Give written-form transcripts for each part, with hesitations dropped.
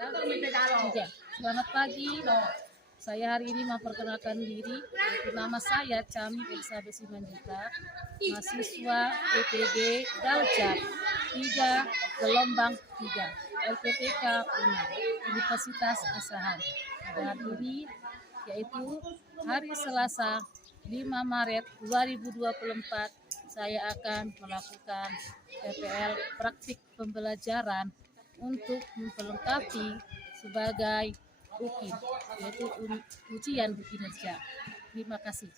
Tiga. Selamat pagi. Saya hari ini memperkenalkan diri. Nama saya Cami Elizabeth Simanjuntak, mahasiswa EPG Daljak 3 gelombang 3 LPTK UNAR Universitas Asahan. Pada hari ini yaitu hari Selasa 5 Maret 2024 saya akan melakukan PPL praktik pembelajaran untuk memperlengkapi sebagai UKI, yaitu ujian kinerja. Terima kasih.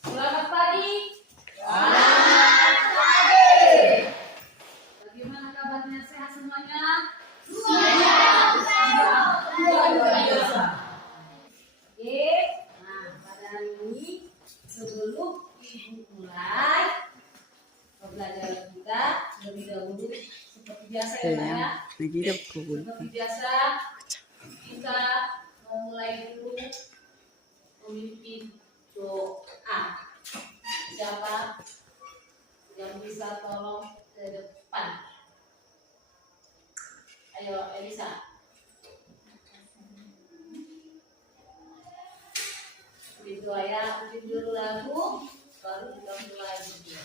Selamat pagi. Selamat pagi. Bagaimana kabarnya? Sehat semuanya? Siap. Luar biasa. Oke. Nah, pada hari ini sebelum ibu mulai pembelajaran kita, lebih dahulu seperti biasa ya, Pak ya. Seperti biasa kita memulai dulu memimpin doa. Siapa yang bisa tolong ke depan? Ayo Elisa. Itu ya, bikin dulu lagu, baru kita mulai video.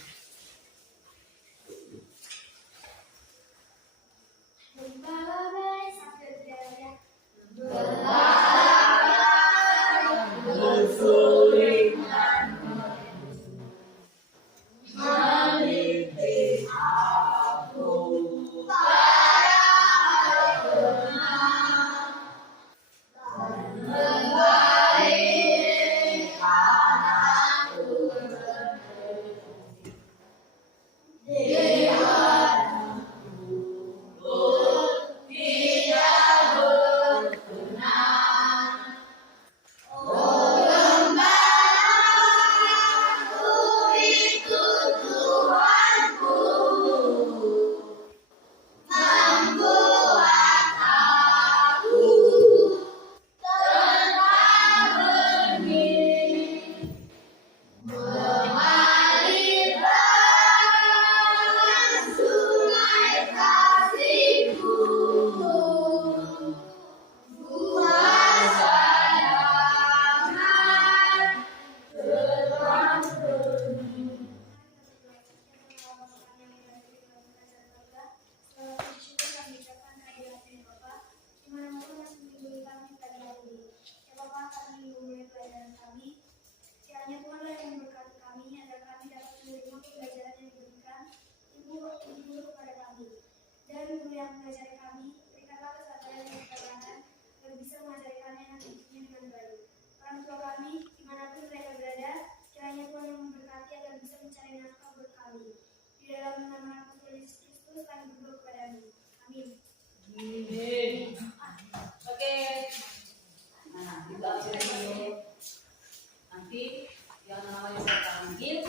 Nanti yang namanya saya panggil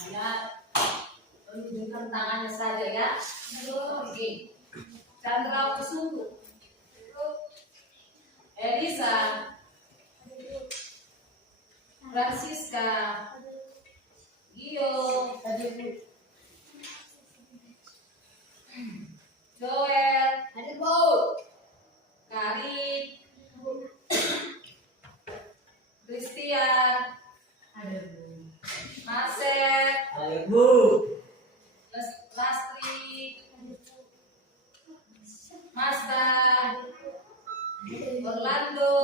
hanya menunjukkan tangannya saja ya. Oke. Chandra Kusuku, Elisa, Francisca, Gio, Joel, Karin, Christian, Marcel, Lastri, Mazda, Orlando,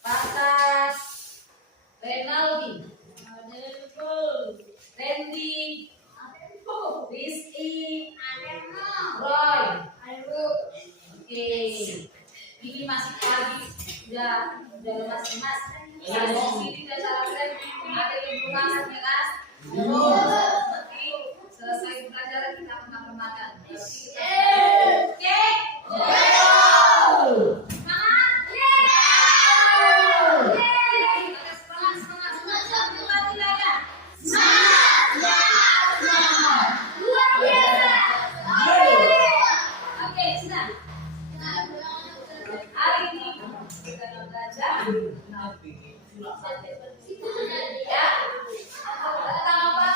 Patas, Renaldi, Randy, Rizky, Roy. Oke, ini masih pagi, udah mas. Ada sini dan cara ada yang makan ya kan? Nanti selesai pelajaran kita akan makan. Oke. baca. Ya. Tentang apa?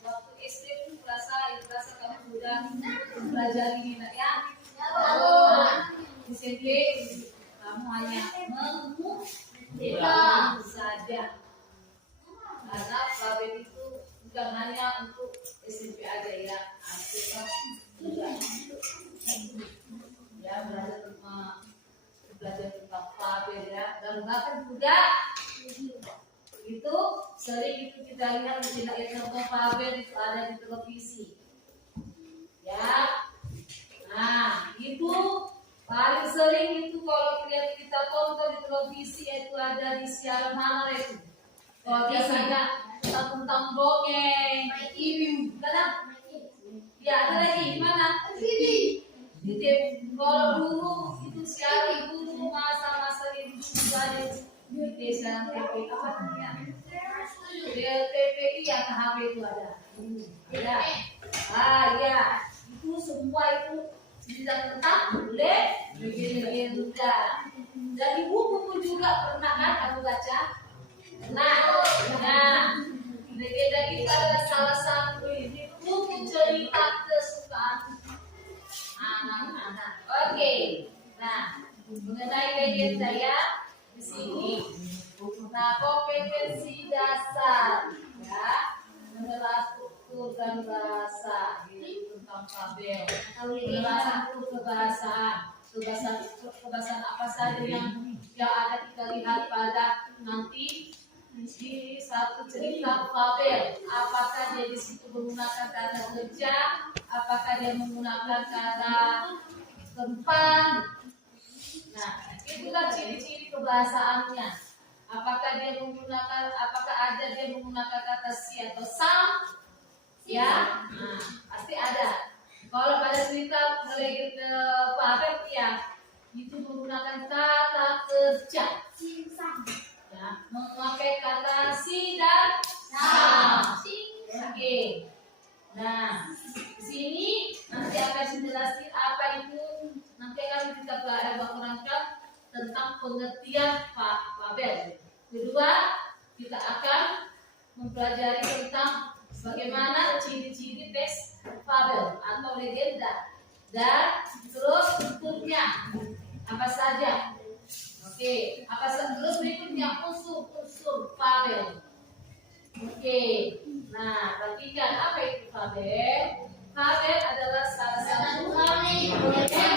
Waktu SD pun merasa kamu sudah mempelajari ini nak ya. Di SMP kamu hanya mengulang saja. Karena alfabet itu bukan hanya untuk SMP aja ya, tetap juga ya belajar tentang alfabet ya, dan bahkan juga itu sering itu kita lihat tidak tentang alfabet itu ada di televisi ya. Nah itu paling sering itu kalau kita tonton di televisi itu ada di siaran mana itu. Kalau biasanya tentang dongeng, kenapa? Ya ada lagi mana? Di kalau dulu itu siaran dulu masa-masa itu ada di desa TPI apa namanya? TPI yang HP itu ada. Ya, ya itu semua itu tentang legenda. Dari buku juga pernah kan kamu baca? Nah, legenda itu adalah salah satu buku cerita kesukaan anak-anak. Oke, nah mengenai legenda ya di sini. Nah, kompetensi dasar ya mengenai struktur dan bahasa itu tentang tabel. Mengenai struktur kebahasaan apa saja yang ada kita lihat pada nanti di satu cerita fabel. Apakah dia di situ menggunakan kata kerja, apakah dia menggunakan kata tempat. Nah, itulah ciri-ciri kebahasaannya. Apakah ada dia menggunakan kata si atau sam? Ya, nah, pasti ada. Kalau pada cerita fabel ya itu menggunakan kata kerja. Ya, memakai kata si dan sam. Oke. Nah, di sini nanti akan dijelasin apa itu. Nanti akan kita belajar tentang pengertian fabel. Kedua, kita akan mempelajari tentang bagaimana ciri-ciri teks fabel atau legenda dan terus strukturnya apa saja. Oke, terus berikutnya unsur fabel. Oke, nah perhatikan apa itu fabel. Fabel adalah salah satu manusia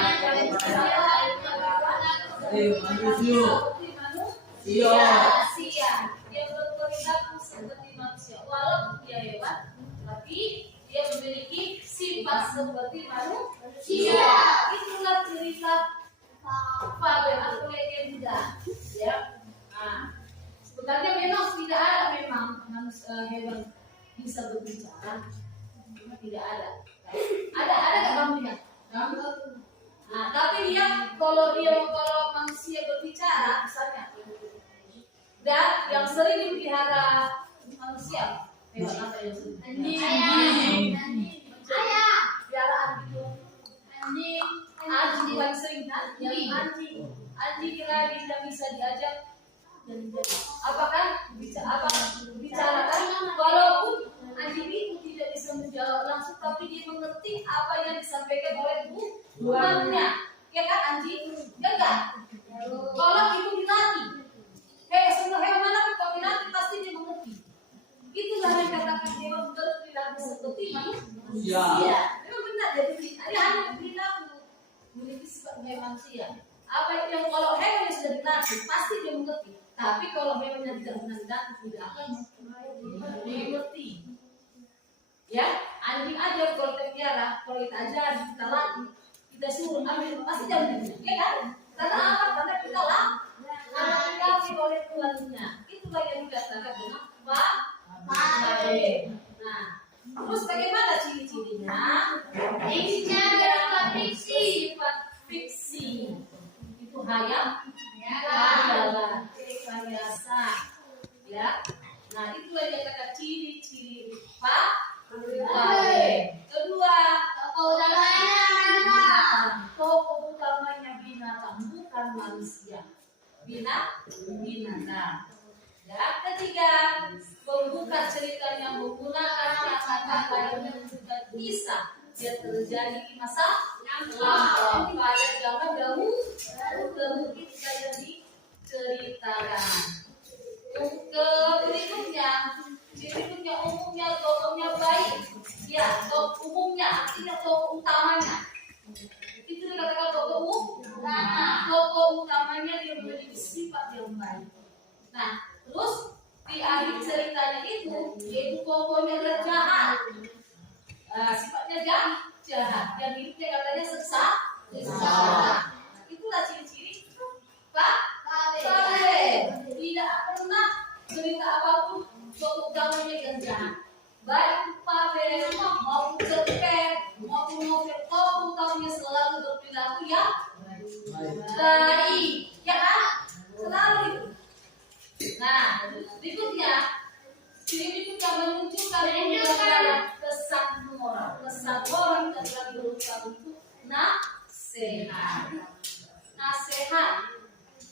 yang berperilaku seperti manusia. Walaupun dia hewan, tapi dia memiliki sifat seperti manusia. Itulah cerita fabel atau legenda ya. Nah, sebenarnya memang tidak ada hewan bisa berbicara, tidak ada. Ada nggak kamu lihat? Nah, tapi kalau manusia berbicara misalnya, dan yang sering dipelihara manusia hewan apa yang sering? Anjing. Peliharaan gitu. Anjing paling sering kan? Yang anjing lagi tidak bisa diajak. Apakah bicara kan? Walaupun anjing itu tidak bisa menjawab langsung, tapi dia mengerti apa yang disampaikan oleh tuannya. Ya kan anjing? Ya enggak? Kalau itu dilatih, semua hewan mana pun kalau dilatih pasti dia mengerti. Itulah yang katakan hewan berperilaku seperti manusia. Memang benar, jadi dia hanya berperilaku memiliki sifat manusia. Apa itu yang kalau hewan yang sudah dilatih pasti dia mengerti. Tapi kalau hewan yang tidak benar dilatih tidak akan mengerti. Ya, anjing aja kalau kita pelihara, kalau kita ajar, kita latih, kita suruh ambil pasti dia mengerti, ya kan? Karena apa? Karena kita latih oleh tuannya. Itulah yang dikatakan dengan fabel. Nah, terus bagaimana ciri-cirinya? Fiksi adalah sifat fiksi. Itu hayalan, rekayasa. Ya. Nah, itulah yang kata ciri-ciri fabel. Kedua, tokoh utamanya binatang. binatang. Yang ketiga, membuka ceritanya menggunakan kata-kata yang menunjukkan kisah yang terjadi di masa lampau pada zaman dahulu ketika yang diceritakan. Berikutnya, umumnya tokohnya baik. Ya, tokoh umumnya, artinya tokoh utamanya. Itu dikatakan tokoh utama. Tokoh utamanya dia memiliki sifat yang baik. Nah, terus di akhir ceritanya itu, yaitu tokohnya adalah jahat. Sifatnya jahat. Yang hidupnya katanya sesat. Itulah ciri-ciri Pak tidak pernah cerita apapun tokoh utamanya yang jahat. Baik Pavel maupun Cerpen maupun novel, tokoh utamanya selalu berperilaku yang baik, ya kan? Selalu itu. Nah, berikutnya ciri berikutnya menunjukkan kesan moral. Kesan moral adalah berupa untuk nasihat.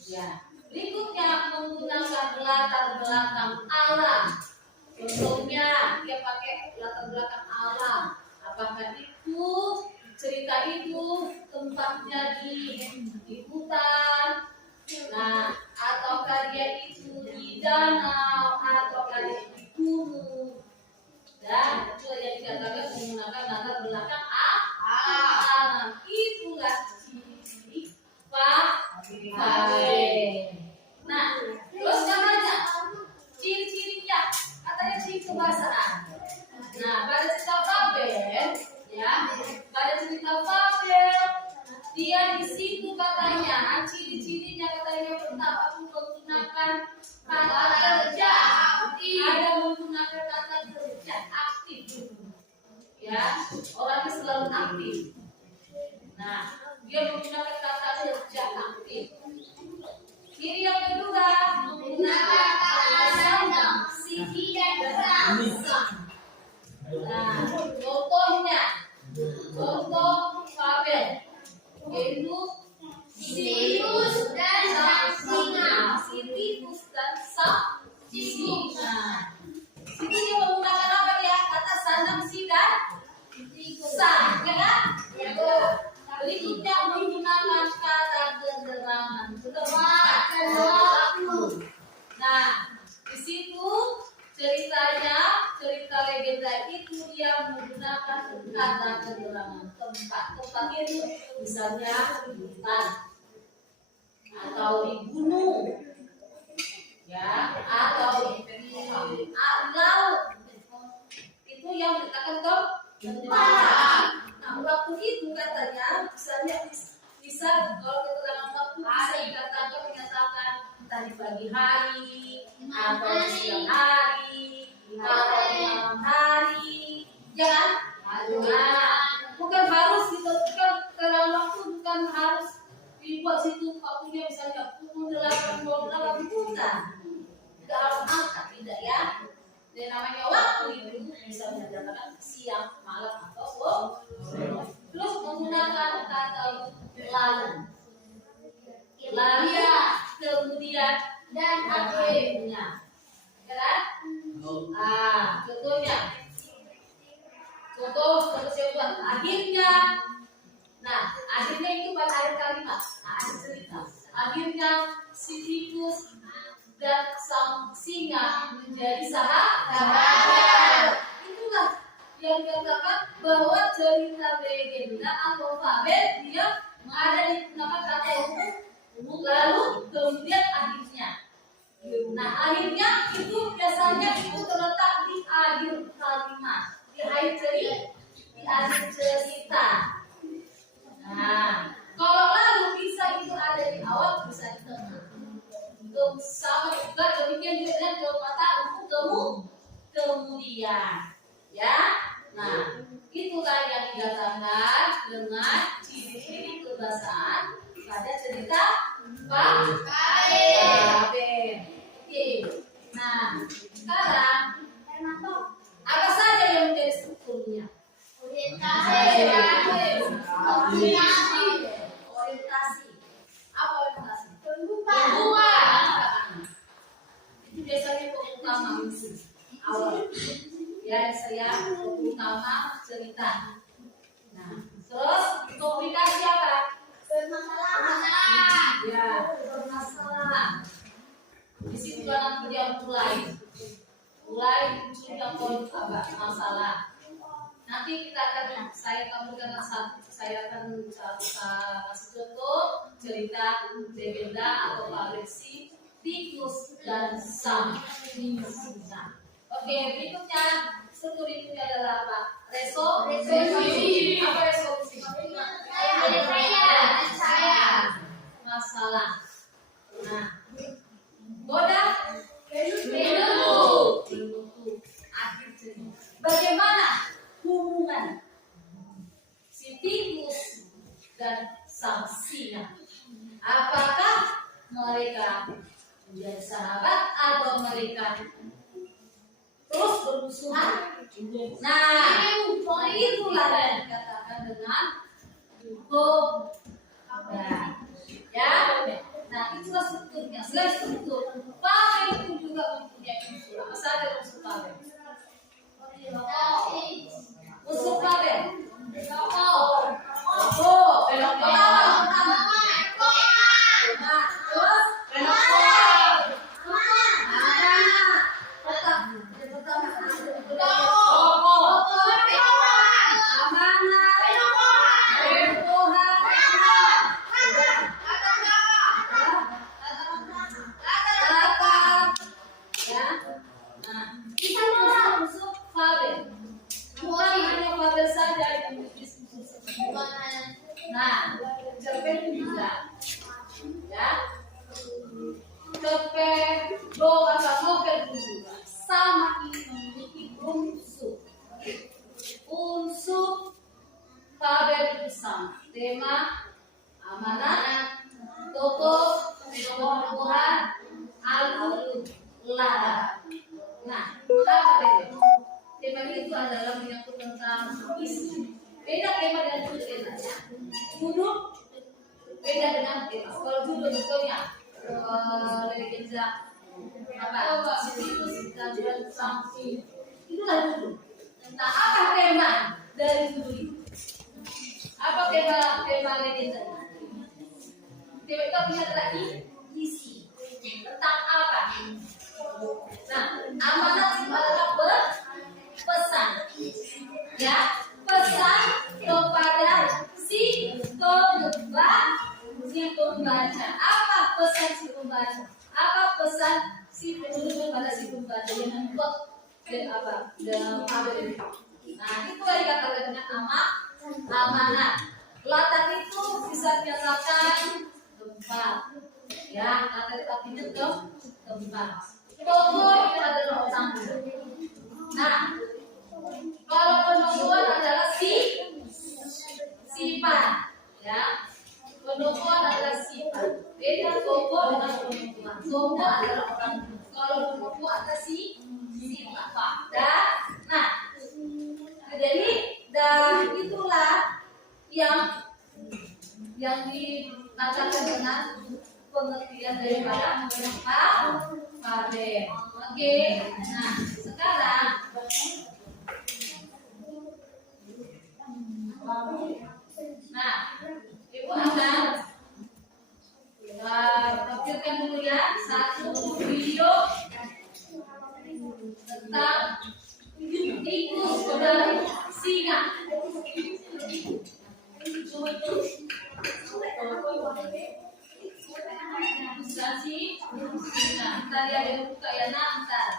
Ya. Berikutnya menggunakan latar belakang alam. Contohnya dia pakai latar belakang alam. Apakah itu cerita itu tempatnya di hutan, nah, ataukah dia itu di danau, ataukah dia di gunung. Dan itu yang dikatakan menggunakan latar belakang alam. Itulah ciri Nah, terus namanya ciri-cirinya katanya ciri kebahasaan. Nah, pada cerita Fabel, ya, pada cerita Fabel, dia di situ katanya ciri-cirinya katanya pertama menggunakan kata kerja aktif. Ada menggunakan kata kerja aktif, ya, orangnya selalu aktif. Nah, dia menggunakan kata kerja aktif. Ciri yang kedua menggunakan kata sandang, sidi dan berasa. Nah, contoh Fabel yaitu Sisyphus dan singa. Sisyphus dan singa. Situ dia menggunakan apa dia? Kata sandang, si dan sang, ya kan? Berikutnya menggunakan kata keterangan. Nah, di situ cerita legenda itu dia menggunakan kata keterangan. Tempat itu misalnya di hutan atau di gunung, ya, atau di laut. Itu yang dikatakan tempat. Nah, waktu itu katanya bisa kalau keterangan waktu bisa dikatakan menyatakan entah di pagi hari atau siang hari atau malam hari, ya kan? Nah, bukan harus ditentukan keterangan waktu, bukan harus dibuat situ waktunya misalnya pukul 8:08 bukan. Tidak harus angka, tidak ya. Dan namanya waktu itu bisa menyatakan siang, malam atau sore. Terus menggunakan kata lalu, kemudian dan akhirnya, ya kan? Contoh saya buat akhirnya. Nah, akhirnya itu pada akhir kalimat, akhir cerita. Akhirnya Sisyphus dan sang singa menjadi sahabat. Itulah yang dikatakan bahwa cerita legenda atau fabel dia ada digunakan kata umum lalu kemudian akhirnya. Nah, akhirnya itu biasanya itu terletak di akhir kalimat, di akhir cerita. Nah, kalau lalu bisa itu ada di awal, bisa di tengah. Sama juga demikian juga dengan kata untuk kemudian, ya. Nah, itulah yang dikatakan dengan ciri-ciri kebahasaan pada cerita Fabel. Oke. Nah, sekarang apa saja yang menjadi strukturnya? Orientasi. Apa orientasi? Pembukaan. awal. Ya, saya utama cerita. Nah, terus komunikasi apa? Bermasalah. Ya, bermasalah. Di situ nanti dia mulai munculnya poin apa? Masalah. Nanti kita akan saya tampilkan satu. Saya akan kasih contoh cerita legenda atau variasi tikus dan sang. Oke, berikutnya struktur itu adalah apa? Resolusi. Apa resolusi? Saya. Masalah. Nah, boda. Akhir cerita. Bagaimana hubungan si tikus dan sang singa? Apakah mereka menjadi sahabat atau mereka terus bermusuhan? Nah, itulah yang dikatakan dengan hukum. Ya, nah itulah strukturnya. Selain struktur, Pavel pun juga mempunyai unsur. Apa saja unsur Pavel? Unsur Pavel. Nah, cerpen juga, ya. Cerpen, atau novel juga sama ini memiliki unsur fabel bersama. Tema amanat, tokoh, tokoh-tokohan, alur, lara. Nah, apa tema itu adalah menyangkut tentang isi. Beda tema dengan judul temanya. Judul beda dengan tema. Kalau judul betulnya legenda apa? Situs dan sanksi. Itulah judul. Nah, apa tema dari judul itu? Apa tema legenda? Tema itu artinya adalah isi. Tentang apa? Nah, amanat itu adalah pesan. Ya. Pesan kepada si pembaca. Apa pesan si pembaca? Apa pesan si penulis kepada si pembaca yang membuat dan apa? Dan ini. Nah, itu yang dikatakan dengan amanat. Latar itu bisa dikatakan tempat. Ya, latar itu artinya tempat. Tokoh itu adalah orang. Nah, kalau penungguan adalah sifat, ya. Penungguan adalah sifat. Beda tokoh dengan penungguan. Tokoh adalah orang. Kalau penungguan adalah sifat. Nah, jadi itulah yang dikatakan dengan pengertian daripada Pavel. Oke. Nah, sekarang Ibu akan tampilkan dulu ya satu video tentang tikus dan singa. Ntar ya dia buka ya ntar.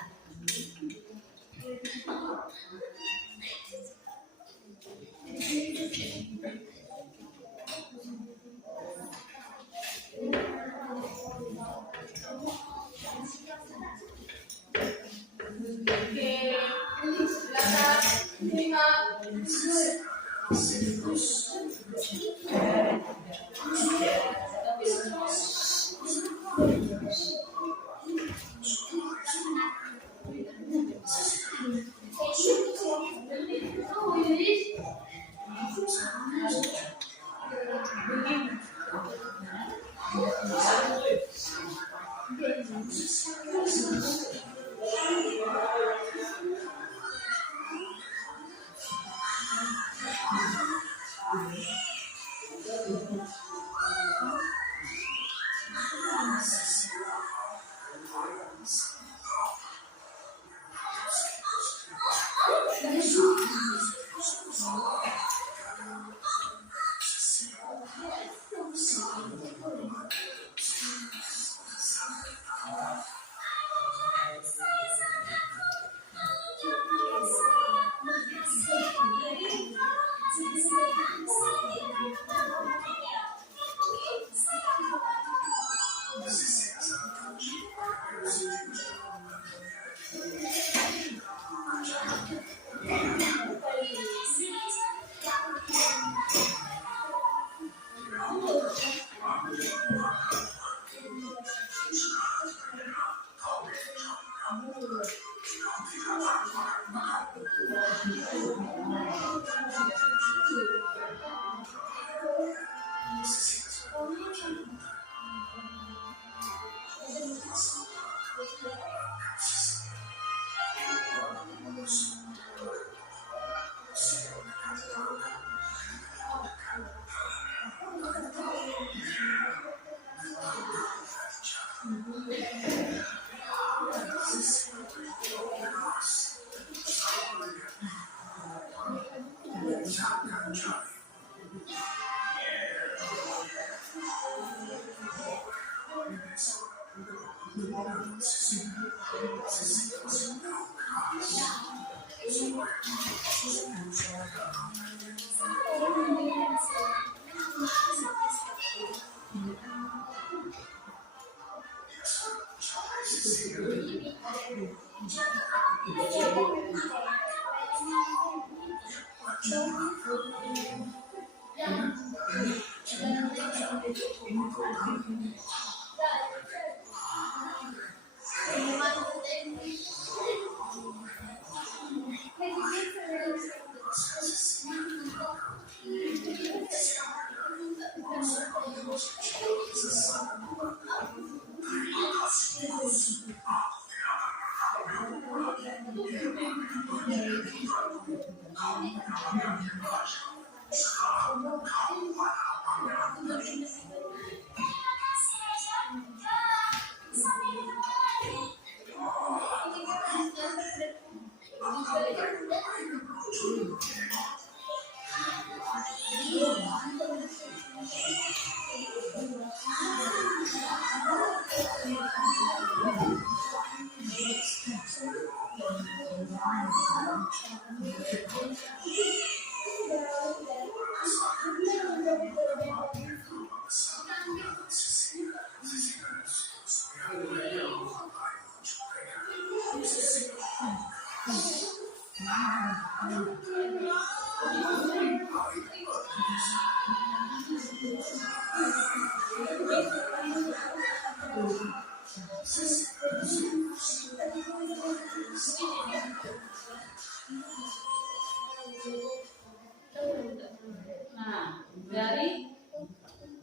Nah, dari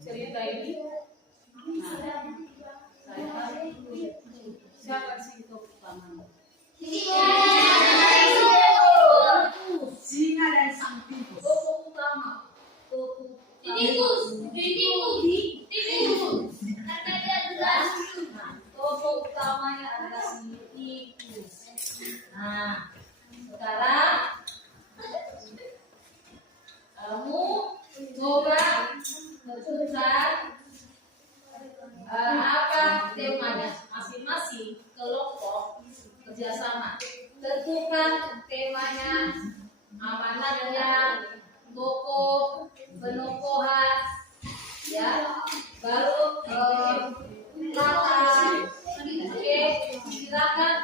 cerita ini, siapa sih tokoh utamanya? Singa dan sang tikus. Tokoh utama, tikus. Tokoh utamanya adalah si tikus. Nah, sekarang kamu coba tentukan apa temanya masing-masing kelompok kerjasama. Tentukan temanya amanah dengan tokoh penokohan, ya. Baru latar. Oke, silakan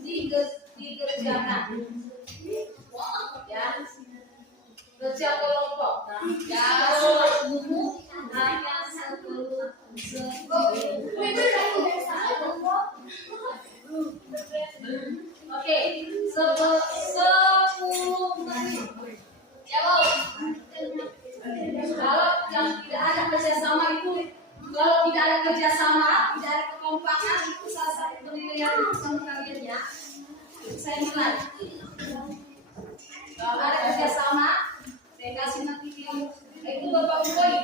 dikerjakan, ya. Kerja kelompok. Kalau buku hanya 10. Oke, 10 menit. Ya, Bu. Kalau yang tidak ada kerjasama itu, kalau tidak ada kerjasama, tidak ada kekompakan, itu salah satu penilaian sama kalian, ya. Saya mulai. Kalau ada kerjasama, saya kasih nanti itu Bapak poin.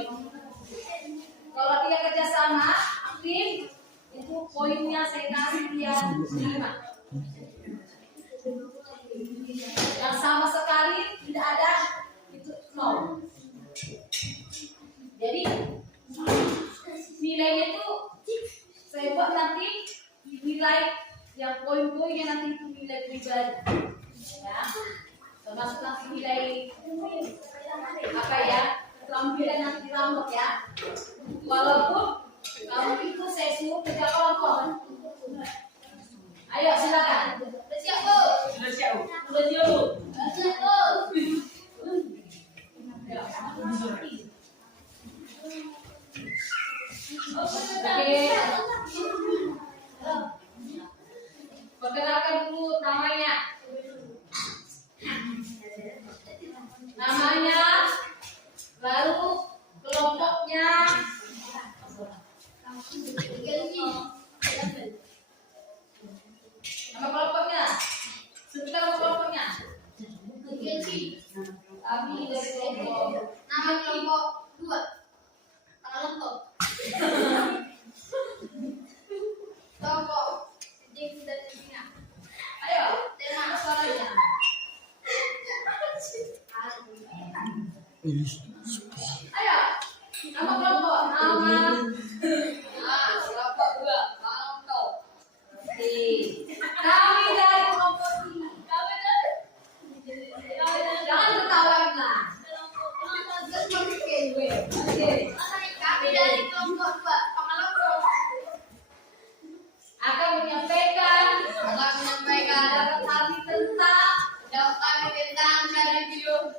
Kalau tidak kerjasama, aktif, itu poinnya saya kasih dia 5. Yang sama sekali tidak ada, itu 0. Jadi nilainya itu saya buat nanti nilai yang poin-poinnya nanti itu nilai pribadi, ya. Termasuk nanti nilai apa ya, keterampilan nanti rambut, ya. Walaupun kamu itu saya suruh kerja kelompok. Ayo silakan. Sudah siap, Bu? Sudah siap. Sudah siap, Bu? Sudah siap, Bu. Oke. Perkenalkan dulu namanya. Namanya, lalu kelompok Nama kelompok, nama. Kelompok 2, kelompok. Kami dari kelompok ini. Jangan ketawakan. Kami dari kelompok 2, kelompok. Akan menyampaikan pendapat kami tentang dari video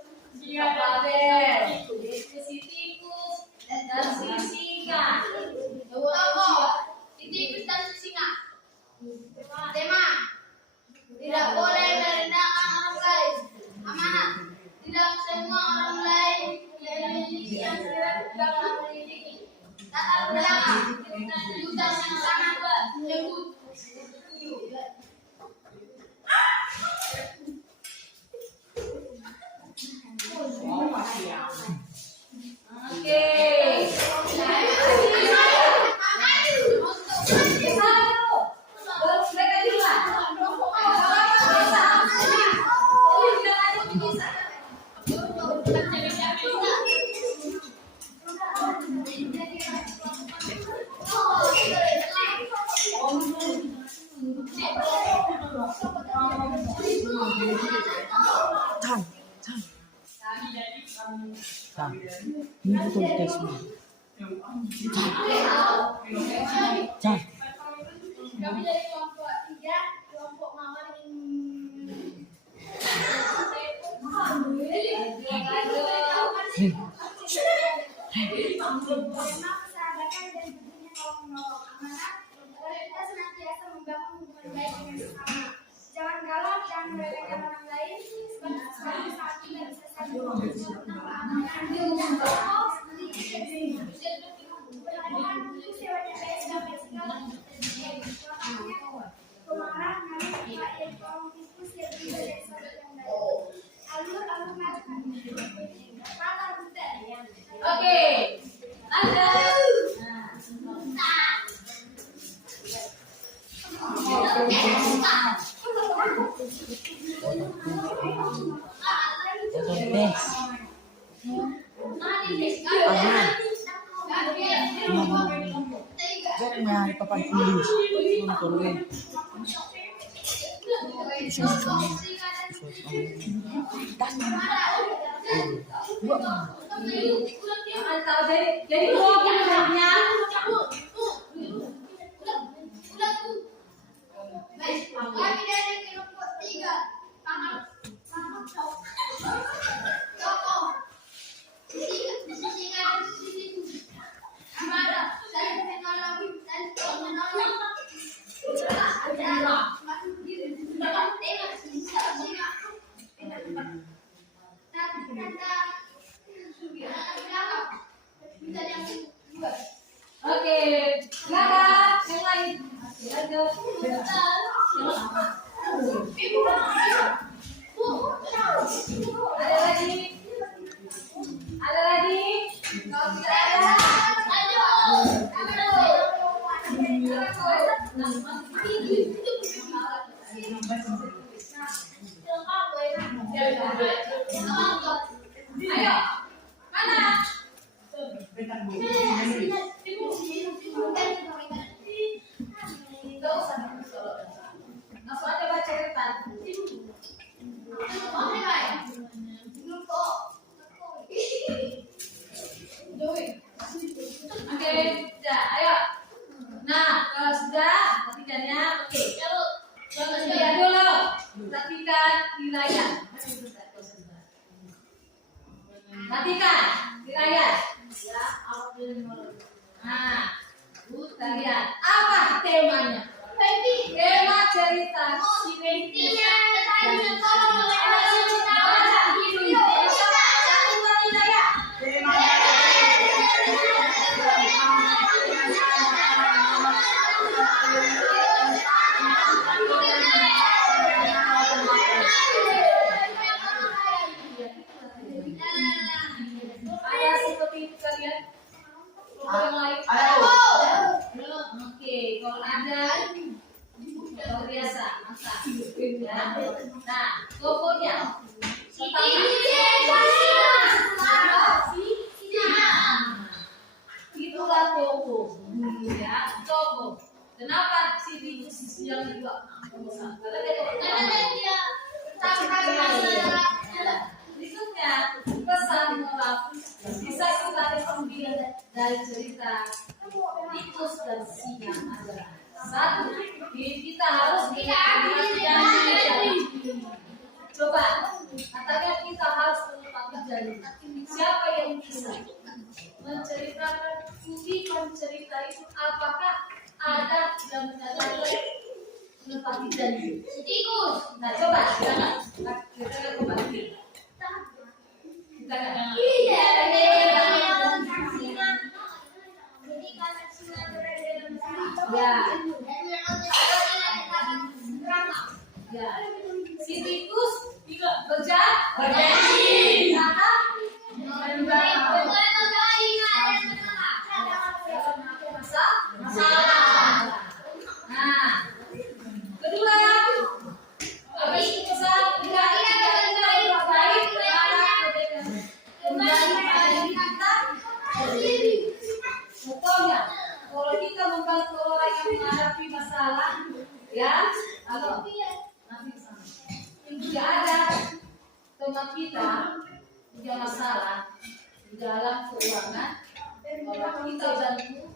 tikus dan singa. Tikus dan singa. Tema: tidak boleh merendahkan orang lain. Amanat: tidak semua orang lain memiliki yang tidak memiliki. Tata belakang: kejutan yang sangat lembut. Oke. Ini betul tes semua. Kami dari kelompok 3, kelompok mawar persahabatan dan tentunya kalau menolong. Amanat: kita senantiasa membangun hubungan baik dengan sesama. Jangan galak, jangan meremehkan orang lain. Sebagai saat kita bisa saling mengucapkan keamanan. Berhadapan untuk sewajar baik dapat segala pemarah, namun rakyat kaum tikus yang tidak dari sahabat yang baik. Alur makan. Makan butet. Oke. Jangan papan tulis. Turunin. Jadi programnya kami dari kelompok 3 Oke, silakan yang lain. Ada lagi? Ada lagi? Kalau tidak ada, ayo, mana? Langsung aja baca catatan. Oke, sudah, ayo. Nah, kalau sudah, ketikannya, oke. Lihat dulu, perhatikan wilayah. Perhatikan wilayah. Ya, nah, kita lihat apa temanya. Tema cerita si Mentinya. Ada seperti itu kalian? Yang lain? Oke, kalau ada luar biasa, mantap. Ya. Nah, pokoknya ke toko. Ya, toko. Kenapa si tikus yang juga? Karena dia berikutnya pesan moral bisa kita ambil dari cerita tikus dan singa adalah satu, kita harus coba katakan kita harus menepati janji. Siapa yang bisa menceritakan kutipan cerita itu? Apakah ada yang menyatakan menepati janji? Tikus. Nah coba kita kembali. Ya, si tikus berjanji. Nah, kedua, habis pesan tidak baik kembali pada kita sendiri. Contohnya, kalau kita membantu orang yang menghadapi masalah, ya, halo, nanti kesana. Tidak ada teman kita punya masalah di dalam keuangan, kalau kita bantu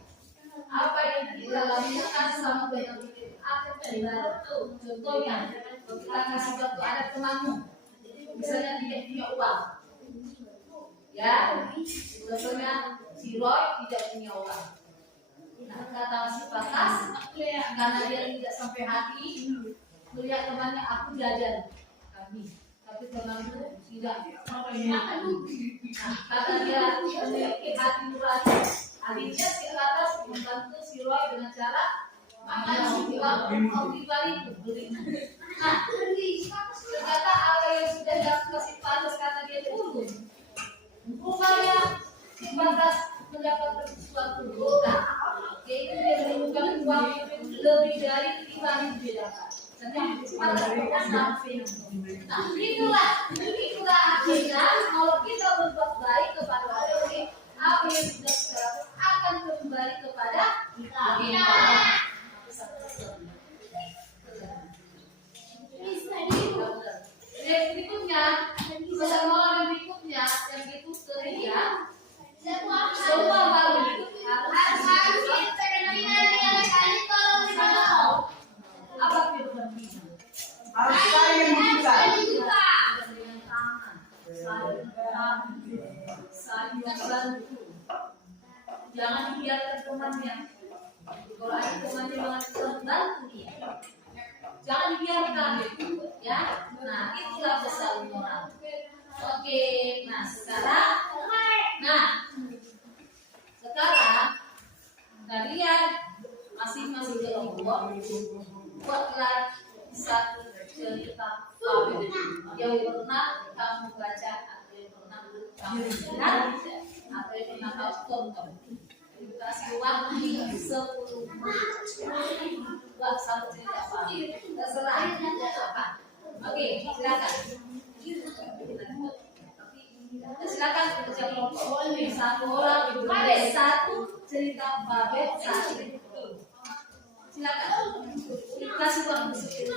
apa yang kita lakukan sama dengan kita akan terbantu. Contohnya, kita kasih waktu ada temanmu, misalnya dia punya uang, ya, contohnya si Roy tidak punya uang. Nah, kata si Patas, karena dia tidak sampai hati, melihat temannya aku jajan kami, tapi temanku tidak. Nah, kata dia memiliki hati nurani. Akhirnya si Patas membantu si Roy dengan cara mengasih uang dibalik beli. Nah, ternyata apa yang sudah dilakukan si Patas karena dia turun, rupanya si Patas mendapatkan sesuatu bodoh, yaitu dia menemukan uang lebih dari 5.000 dirham. Nah, itulah akhirnya kalau kita berbuat baik kepada orang lain, apa yang sudah kita lakukan akan kembali kepada kita. Berikutnya, pesan moral berikutnya yang itu ketiga, semua makhluk apa firman Tuhan? Harus saling membuka. Dengan tangan, saling membantu. Jangan dibiarkan temannya. Kalau ada temannya bantu dia. Jangan dibiarkan, ya. Nah, itulah pesan moral. Oke, nah sekarang kalian masing-masing dari buatlah satu cerita fabel yang pernah kamu baca atau yang pernah kamu dengar atau yang pernah kamu tonton. Kasih waktu 10 menit buat satu cerita fabel. Terserah apa. Oke, silakan. Silakan kerja kelompok. Satu orang satu cerita fabel satu. Silakan. Kasih waktu 10.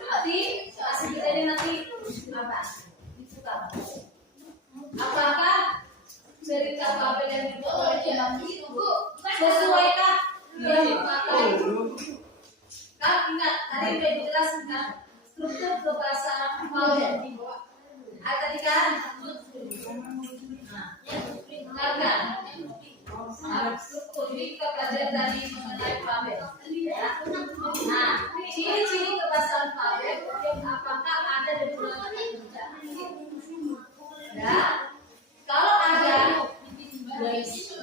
Nanti kasih kita nanti apa? Disuka. Apakah cerita fabel yang dibuat oleh Imam itu sesuaikah dengan dipakai? Kan ingat tadi sudah dijelaskan struktur kebahasaan fabel. Tadi kan? Nah, struktur ini kita pelajari tadi mengenai fabel. Nah, ciri-ciri kebahasaan fabel yang apakah ada di dalam kerja? Ya, kalau ada, garis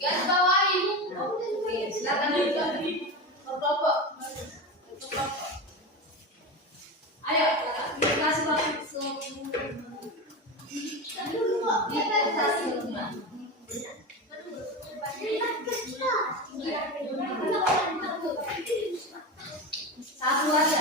bawahi. Oke, silakan juga. Kelompok. Ayo, kita kasih waktu satu aja.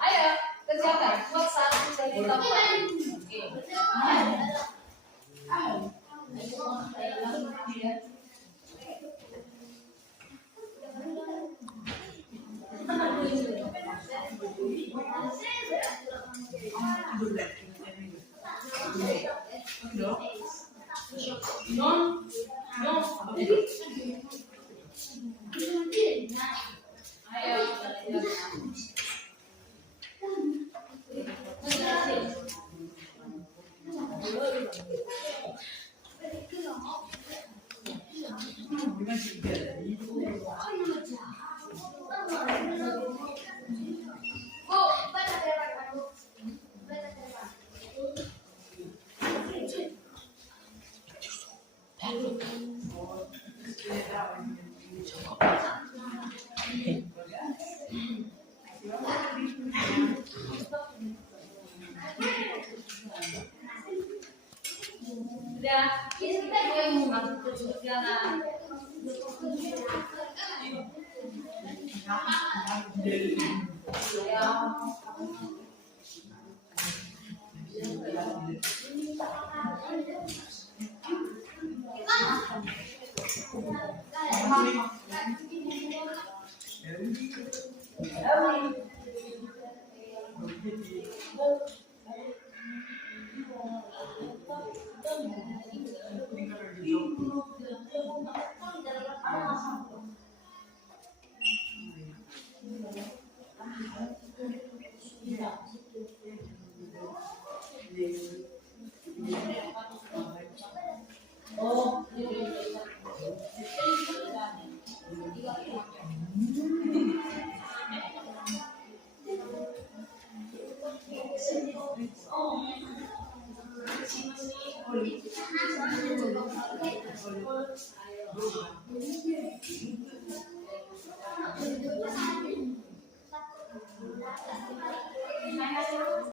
Ayo kerjakan buat satu dari tempat. Udah, kita gue mau masuk ke jalan.